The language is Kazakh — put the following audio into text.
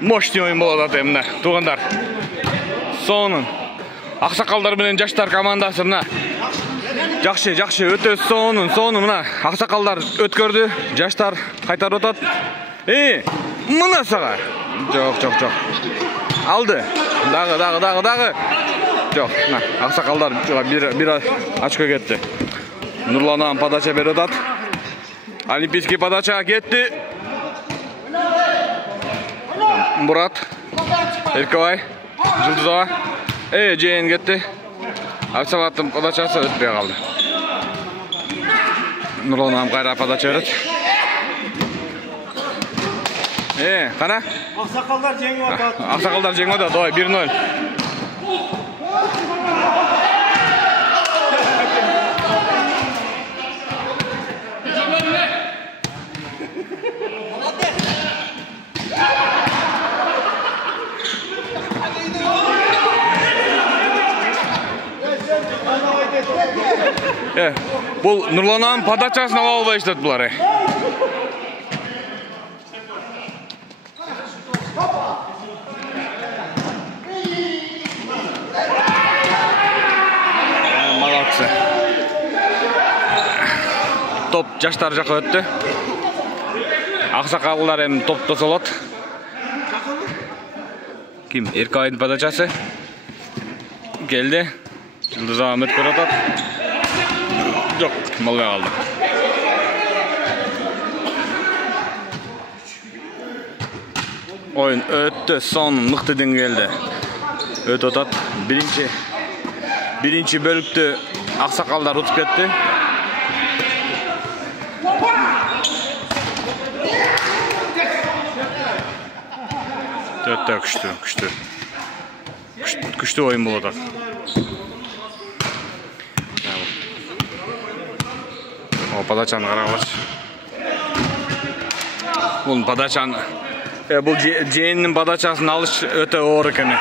Moşni oyun болады emne, туғандар. Соның ақсақалдар менен жаштар командасы мына. Жақшы, өтө соның мына. Ақсақалдар өткөрдү, жаштар кайтарып атат. Мына сага. Жоқ. Алды. Дагы. Жоқ, мына ақсақалдар бир очко кетти. Нурлан подача берип атат. Олимпийский подача кетти. Мурат, Эркебай, Жылдызова. Жейин кетти. Аксабаттын подачасы өтпөй калды. Нурлан кайра подача берет. Кана? Аксакалдар жеңип атат. Аксакалдар жеңип атат. Ой, 1-0. Бұл Нұрланның подачасын ала албай иштет булар. Молодцы. Топ жаштар жака өттү. Аксакалдар эми топто солот. Ким? Эркебайдын подачасы. Келди. Жылдызова үмүт көрүп атат. Жоқ, болбой қалды. Ойын өтті, соның мықты деңгээлде. Өтіп атат. Биринчи бөлүктү аксакалдар утуп кетти. Төттө күчтүү ойын болуп атат. Подачаны қарағылаш. Бұл подачаны, бұл жейіннің подачасын алыш өте оор екен.